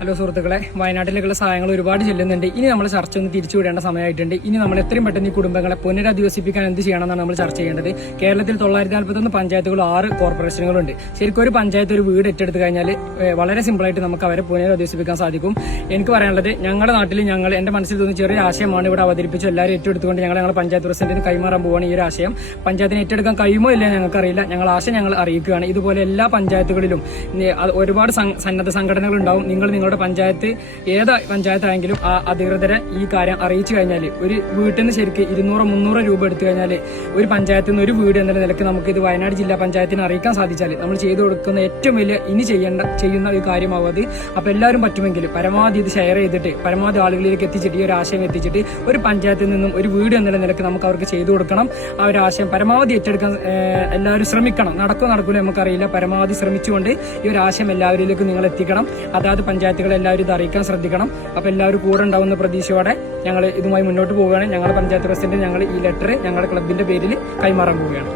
Hello സുഹൃത്തുക്കളെ, വയനാട്ടിലേക്കുള്ള സഹായങ്ങൾ ഒരുപാട് ചെല്ലുന്നുണ്ട്. ഇനി നമ്മൾ ചർച്ച ഒന്ന് തിരിച്ചുവിടേണ്ട സമയമായിട്ടുണ്ട്. ഇനി നമ്മൾ എത്രയും പെട്ടെന്ന് ഈ കുടുംബങ്ങളെ പുനരധിവസിപ്പിക്കാൻ എന്ത് ചെയ്യണമെന്നാണ് നമ്മൾ ചർച്ച ചെയ്യേണ്ടത്. കേരളത്തിൽ 941 പഞ്ചായത്തുകളും 6 കോർപ്പറേഷനുകളുണ്ട്. ശരിക്കും ഒരു പഞ്ചായത്ത് ഒരു വീട് ഏറ്റെടുത്ത് കഴിഞ്ഞാൽ വളരെ സിമ്പിളായിട്ട് നമുക്ക് അവരെ പുനരധിവസിപ്പിക്കാൻ സാധിക്കും. എനിക്ക് പറയാനുള്ളത്, ഞങ്ങളുടെ നാട്ടിൽ എന്റെ മനസ്സിൽ തോന്നിയ ചെറിയ ആശയമാണ് ഇവിടെ അവതരിപ്പിച്ച് എല്ലാവരും ഏറ്റെടുത്തുകൊണ്ട് ഞങ്ങളുടെ പഞ്ചായത്ത് പ്രസിഡന്റിന് കൈമാറാൻ പോവുകയാണ്. ഈ ഒരു ആശയം പഞ്ചായത്തിന് ഏറ്റെടുക്കാൻ കഴിയുമോ ഇല്ല ഞങ്ങൾക്കറിയില്ല. ഞങ്ങൾ അറിയിക്കുകയാണ്. ഇതുപോലെ എല്ലാ പഞ്ചായത്തുകളിലും ഒരുപാട് സന്നദ്ധ സംഘടനകൾ ഉണ്ടാവും. നിങ്ങളുടെ പഞ്ചായത്ത് ഏത് പഞ്ചായത്തായെങ്കിലും ആ അധികൃതരെ ഈ കാര്യം അറിയിച്ചു കഴിഞ്ഞാൽ ഒരു വീട്ടിൽ നിന്ന് ശരിക്കും 200-300 രൂപ എടുത്തു കഴിഞ്ഞാൽ ഒരു പഞ്ചായത്തിൽ നിന്ന് ഒരു വീട് എന്ന നിലയ്ക്ക് നമുക്ക് ഇത് വയനാട് ജില്ലാ പഞ്ചായത്തിന് അറിയിക്കാൻ സാധിച്ചാൽ നമ്മൾ ചെയ്തു കൊടുക്കുന്ന ഏറ്റവും വലിയ ചെയ്യുന്ന ഒരു കാര്യമാവും അത്. അപ്പൊ എല്ലാവരും പറ്റുമെങ്കിൽ പരമാവധി ഇത് ഷെയർ ചെയ്തിട്ട് പരമാവധി ആളുകളിലേക്ക് എത്തിച്ചിട്ട് ഈ ഒരു ആശയം എത്തിച്ചിട്ട് ഒരു പഞ്ചായത്തിൽ നിന്നും ഒരു വീട് എന്നുള്ള നിലയ്ക്ക് നമുക്ക് അവർക്ക് ചെയ്തു കൊടുക്കണം. ആ ഒരു ആശയം പരമാവധി ഏറ്റെടുക്കാൻ എല്ലാവരും ശ്രമിക്കണം. നടക്കൂല നമുക്കറിയില്ല. പരമാവധി ശ്രമിച്ചുകൊണ്ട് ഈ ഒരു ആശയം എല്ലാവരിലേക്കും നിങ്ങൾ എത്തിക്കണം. അതായത് പഞ്ചായത്തുകൾ എല്ലാവരും ഇത് അറിയിക്കാൻ ശ്രദ്ധിക്കണം. അപ്പൊ എല്ലാവരും കൂടെ ഉണ്ടാവുന്ന പ്രതീക്ഷയോടെ ഞങ്ങൾ ഇതുമായി മുന്നോട്ട് പോവുകയാണ്. ഞങ്ങളുടെ പഞ്ചായത്ത് പ്രസിഡന്റ് ഈ ലെറ്റർ ഞങ്ങളുടെ ക്ലബിന്റെ പേരിൽ കൈമാറാൻ പോവുകയാണ്.